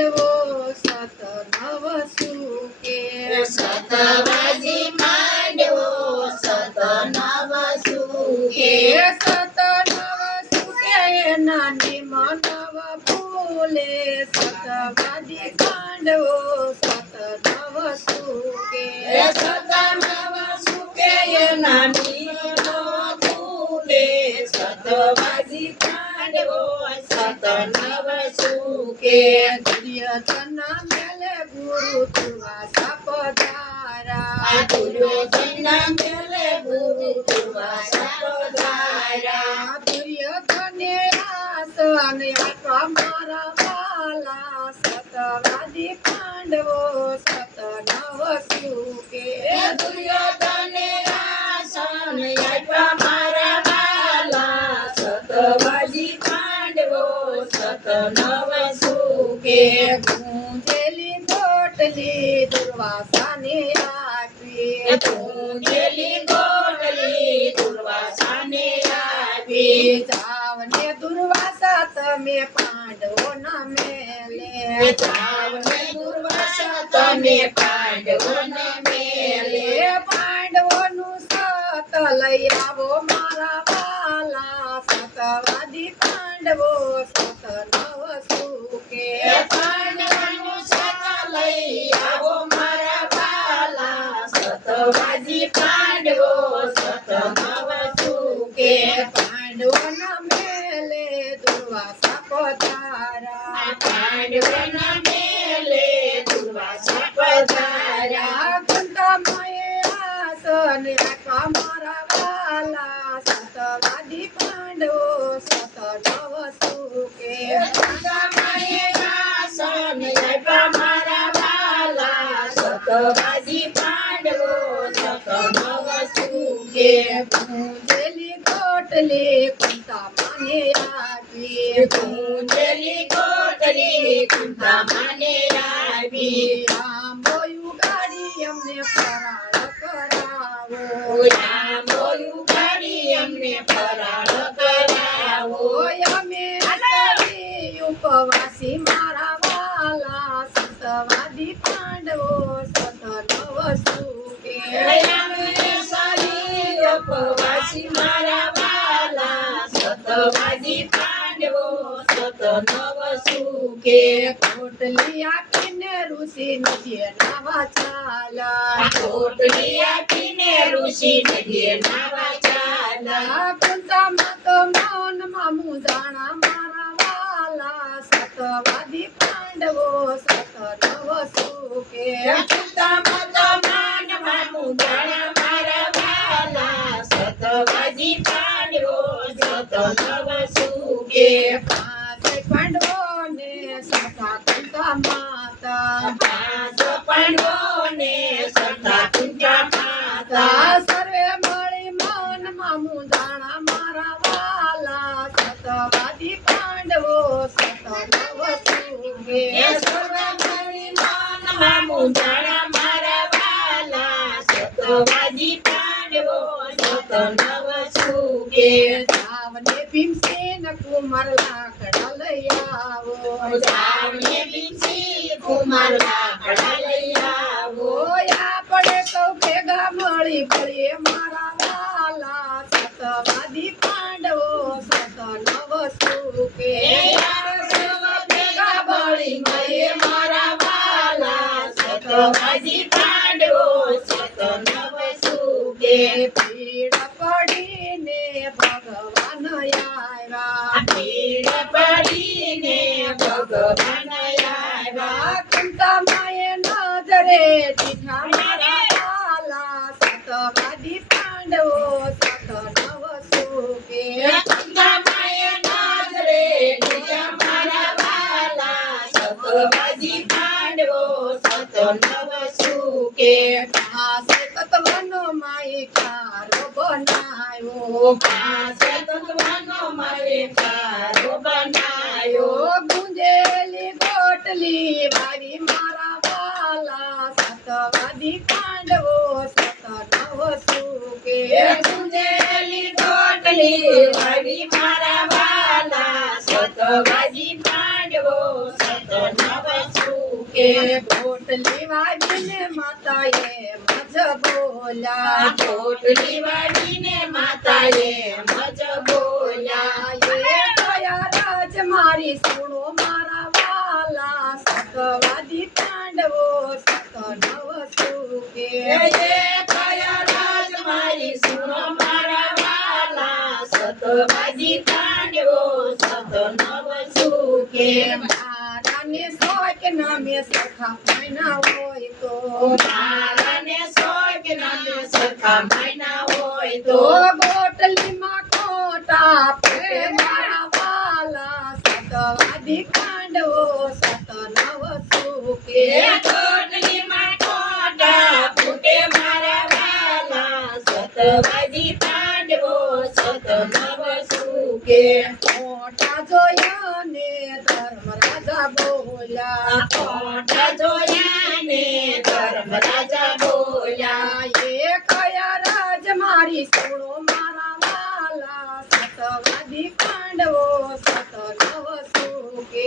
પાંડવો સત નવ સુકે સતવાજી માંડવો સત નવ સુકે સત નવ સુકે નાની માનવ ફૂલે સતવાદી પાંડવો સત નવ સુકે સત નવ સુકે નાની નો ફૂલે સતવાજી પાંડવો સત નવ સુકે દુર્યોધન મેલે ગુરુ તુવાસા પધારા દુર્યોધન મેલે ગુરુ તુવાસા પધારા દુર્યોધને આસન આપવા મારા વાલા સતવાદી પાંડવો સત નવ સુકે દુર્યોધને આસન આપ્યા મારા વાલા સતવાજી પાંડવો સત નવ સુકે ગુંજેલી ગોટલી દુર્વાસાને આપી ગુંજેલી ગોટલી દુર્વાસાને આપી જાવને દુર્વાસા તમે પાંડવો ના મેલે જાવને દુર્વાસા તમે પાંડવોને મેલે પાંડવોનું સત લઈ આવો મારા વાલા સતવાદી પાંડવો સત નવ સુકે પાંડવોનું સત લઈ આવો મારા વાલા સતવાજી પાંડવો સત નવ સુકે પાંડવોના મેલે દુર્વાસા પધારા પાંડવોના મેલે દુર્વાસા પધાર્યા કુંતામાએ આસન આપ્યા મારા વાલા સતવાદી પાંડવો સત નવ સુકે કુંતામાએ આસન આપ્યા મારા વાલા સતવાજી પાંડવો સત નવ સુકે ગુંજેલી ગોટલી કુંતામાને આપી ગુંજેલી ગોટલી કુંતામાને આપી આંબોયું ગાડી અમને ફરાળ કરાવો આંબોયું ગાડી અમને ફરાળ કરાવો અમે સરી ઉપવાસી મારા વાલા સતવાદી પાંડવો સત નવ સુકે અમે સરી ઉપવાસી મારા વાલા સતવાજી પાંડવો સત નવ સુકે કોટલી આપીને ઋષિ નદીએ નાવા ચાલા કોટલી આપીને ઋષિ નદીએ નાવા ચાલા કુંતામાં તો મૌનમાં મુજાણા મારા વાલા સતવાદી પાંડવો સત નવ સુકે કુંતામાં તો માનમાં મુજાણા મારા વાલા સતવાજી પાંડવો સત નવ સુકે પાંચ પાંડવોને સખા કુંતા માતા પાંચ પાંડવોને સખા કુંતા માતા સર્વે મળી મૌનમાં મુજાણા મારા વાલા સતવાદી પાંડવો સત નવ સુકે સર્વમણી મનમાં મુજાણા મારા વાલા સતવાજી પાંડવો સત નવ સુકે જાવને ભીમસેન કુમાર લાકડા લઈ આવો જાવને ભીમસેન કુમાર લાકડા લઈ આવો આપણે સૌ ભેગા મળી ભળીએ મારા વાલા સતવાદી પાંડવો સત નવ સુકે ભેગા બળી મળીએ મારા વાલા સતવાજી પાંડવો સત નવ સુકે પીડ પડીને ભગવાન આવ્યા ભીડ પડીને ભગવાન આવ્યા કુંતામાએ નજરે દીઠા મારા વાલા સતવાદી પાંડવો સત નવ સુકે કુંતામાએ નજરે દીઠા મારા વાલા સતવાજી પાંડવો સત નવ સુકે પાસે તત્વનો માયકારો બનાવ્યો પાંચ તત્વનો માયકારો બનાવ્યો ગુંજેલી ગોટલી વાવી મારા વાલા સતવાદી પાંડવો સત નવ સુકે ગુંજેલી ગોટલી વાવી મારા વાલા સતવાજી પાંડવો સત નવ સુકે પોટલી વાળીને માતાએ મજ બોલ્યા પોટલી વાળીને માતાએ મજ બોલ્યા એ કયા રાજ મારી સુણો મારા વાલા સતવાદી પાંડવો સત નવ સુકે કયા રાજ મારી સુનો મારા વાલા સતવાજી પાંડવો સત નવ સુકે મારાને સોય નામે સખા મહિના હોય તો મારાને સોય કે નામે સરખા મહિના હોય તો તો બોટલીમાં ખોટા પેટે મારા વાલા સતવાદી પાંડવો સત નવ સુકે કોટલીમાં કોટા ફૂટે મારા વાલા સતવાજી પાંડવો સત નવ સુકે મોટા જોયા ને ધર્મ રાજા બોલ્યા કોટા જોયા ને ધર્મ રાજા બોલ્યા એ કયા રાજ મારી સુણો મારા વાલા સતવાદી પાંડવો સત નવ સુકે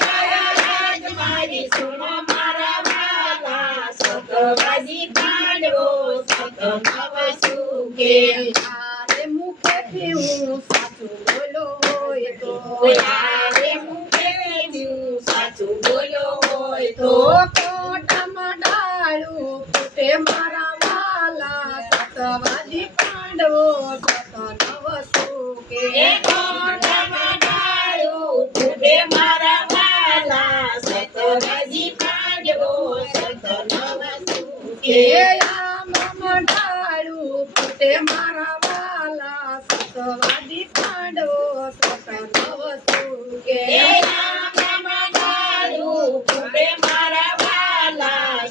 કયા રાજ મારી સુનો મારા વાલા સતવાજી પાંડવો સત નવ સુકે યારે મુખેથી હું સાચું બોલો હોય તો યારે મુખેથી સાચું બોલો હોય તો તો કોટામાં ડાળું ફૂટે મારા વાલા સતવાદી પાંડવો સત નવ સુકે કોટામાં ડાળું ફૂટે મારા વાલા સતવાજી પાંડવો સત નવ સુકે આમાં ડાળું ફૂટે મારા વાલા સતવાદી પાંડવો સત નવ સુકે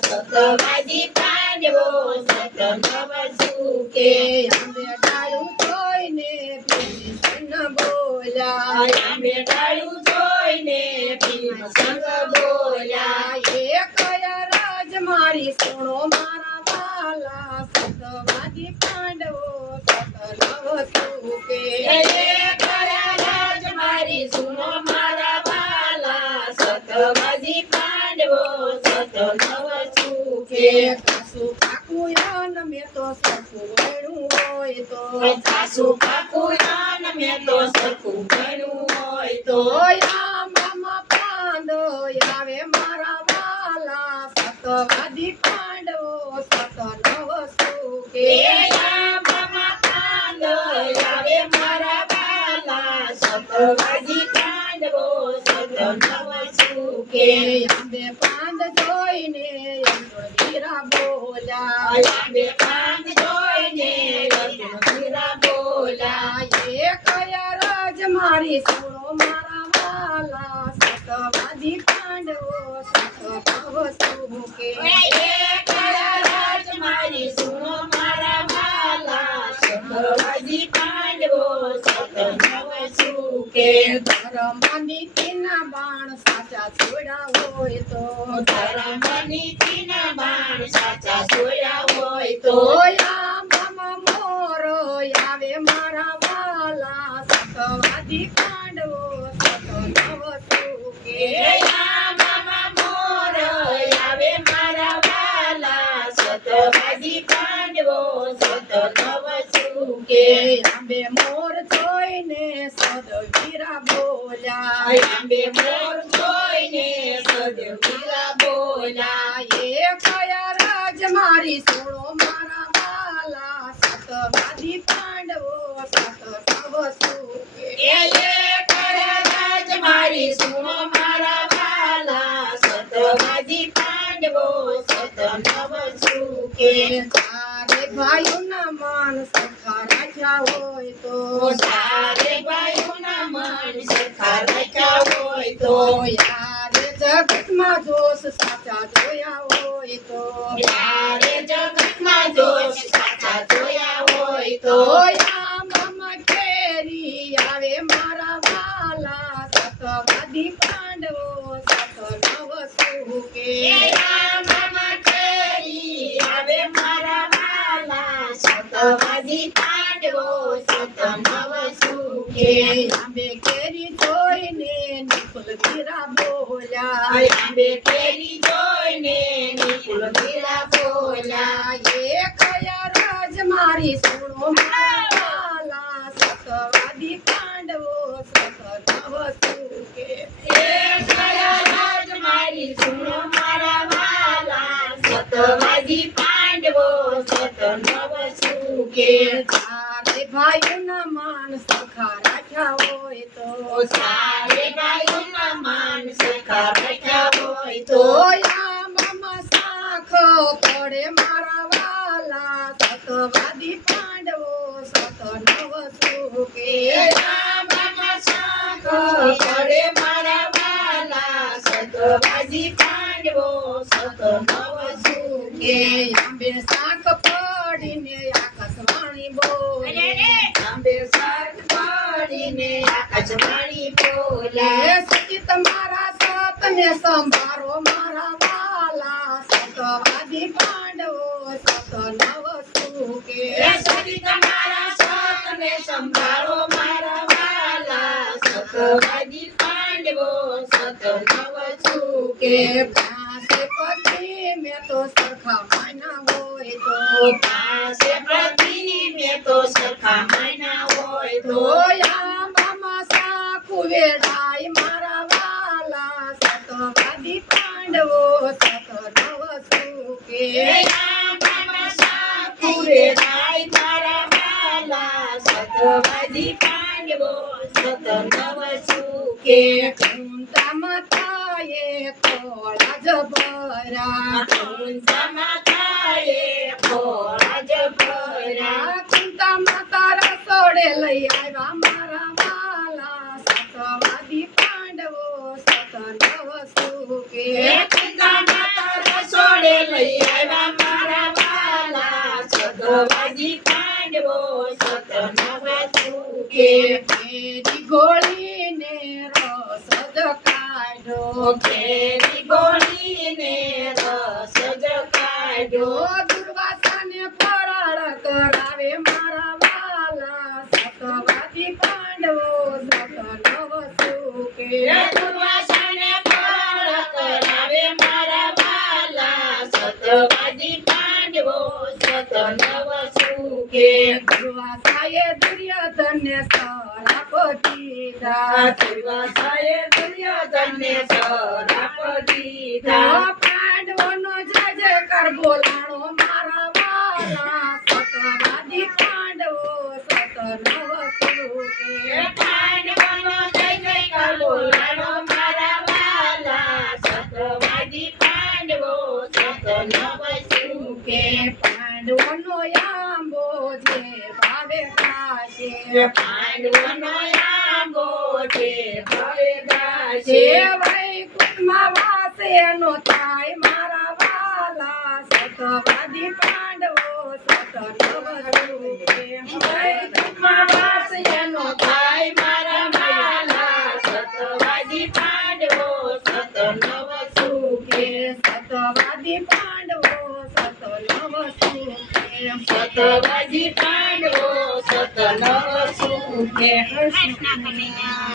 સતવાજી પાંડવો સત નવ સુકે અમે ડાળું જોઈને ભીમસેન બોલ્યા બેટાડું જોઈને ભીમસંગ બોલ્યા એ કયા રાજ મારી સુણો મારા વાલા સતવાદી પાંડવો સત નવ સુકે રાજ મારી સુનો મારા વાલા સતવાજી પાંડવો સત નવ સુકે કાસુ કાકું યાન મેં તો સરખું વેણું હોય તો સાસુ કાકુયાન મેં તો સરખું ભણ્યું હોય તો મામા પાંડો આવે મારા વાલા સતવાદી પાંડવો સત નવ સુકે આવે મારા વાલા સતવાજી પાંડવો સત નવ સુકે અંબે પાંદ જોઈને વીરા બોલ્યા બે પાંચ જોઈને રત્નવીરા બોલ્યા એ કયા રાજ મારી સુણો મારા વાલા સતવાદી પાંડવો સત નવ સુકે રાજ મારી સુનો મારા વાલા સતવાજી પાંડવો સત નવ સુકે ધર્મની તેના બાણ સાચા છોડા હોય તો ધર્મની ચીના બાણ સાચા જોયા હોય તો ઓયા મામા મોરો આવે મારા વાલા સતવાદી પાંડવો સત નવ સુકે મામા મોર આવે મારા વાલા સતવાજી પાંડવો સત નવ સુકે અંબે મોર જોઈને સદવીરા બોલ્યા બે મોર જોઈને સદવીરા બોલ્યા એ કયા રાજ મારી સુણો મારા વાલા સતવાદી પાંડવો સત નવ સુકે રાજ મારી સુનો મારા વાલા સતવાજી પાંડવો સત નવ સુકે ચારે ભાઈઓના માન સખા રાખ્યા હોય તો ચારે ભાઈઓના મન સરખા રાખ્યા હોય તો યારે જગતમાં જોશ સાચા જોયા હોય તો યારે જગતમાં જોશ સાચા જોયા હોય તો ઓયા મામા કેરી આવે મારા વાલા સતવાદી પાંડવો સત નવ સુકે મામા કેરી આવે મારા વાલા સતવાજી પાંડવો સત નવ સુકે અંબે કેરી જોઈને નિકુલ વીરા બોલ્યા બોલ્યા આંબે કેરી જોઈને નિકુલ મીરા બોલ્યા એ કયા રાજ મારી સુણો મારા વાલા સતવાદી પાંડવો સત નવ સુકે એ કયા રાજ મારી સુનો મારા વાલા સતવાદી પાંડવો સત નવ સુકે ચારે ભાઈઓના માન સખા રાખ્યા હોય તો સારે ભાઈઓના માન સખા રાખ્યા હોય તો તો આંબામાં શાખ પડે મારા વાલા સતવાદી પાંડવો સત નવ સુકે આંબામાં શાખ પડે મારા વાલા સતવાદી પાંડવો સત નવ સુકે આંબે શાખ પડીને આકાશવાણી બોલે આંબે શાક પાડીને આકાશવાણી બોલે સચિત મારા સતને સંભારો મારા વાલા સતવાદી પાંડવો સત નવ સુકે એ સદી તમારા સતને સંભાળો મારા વાલા સતવાદી પાંડવો સત નવ સુકે પાસે પતિ મેં તો સરખા માના હોય તો પાસે પ્રતિની મેં તો સખા માના હોય તો આંબામાં શાખું વેડાય મારા વાલા સતવાદી પાંડવો સત નવ સુકે એ આંબામાં સાકુરે રાય મારા વાલા સતવાદી પાંડવો સત નવ સુકે કુંતા માતાએ કોળા જબરા માતાએ ફોડા જબરા કુંતા માતા રસોડે લઈ આવ્યા મારા વાલા સતવાદી પાંડવો સત નવ સુકે પિતા માતા રસોડે લઈ આવ્યા મારા વાલા સતવાદી પાંડવો સત નવ સુકે કેરી ગોળીને રસ જ કાઢો કેરી ગોળીને રસ જ કાઢ્યો દુર્વાસાને ફરાળ કરાવે મારા વાલા સતવાદી પાંડવો સત નવ સુકે દુર્વાસાને ફળ કરાવે મારા વાલા સતવાદી પાંડવો સત નવ સુકે દુર્વાસાએ દુર્યોધનને શ્રાપ દીધા દુર્વાસાએ દુર્યોધનને શ્રાપ દીધા પાંડવોનો જય જયકાર બોલાણો મારા વાલા સતવાદી પાંડવો સત નવ સુકે પાંડવોનો જય જયકાર બોલાણો મારા વાલા સતવાદી પાંડવો સત નવ સુકે પાંડવોનો આંબો જે ભાવે ખાશે પાંડવોનો આંબો જે ભવે ગાશે જે વૈકુંઠમાં વાસે એનો થાય મારા વાલા સતવાદી પાંડવો સત નવ સુકે વૈકુંઠમાં વાસ એનો થાય મારા વાલા સતવાદી પાંડવો સત નવ સુકે સતવાદી પાંડવો સત નવ સુકે સતવાદી પાંડવો સત નવ સુકે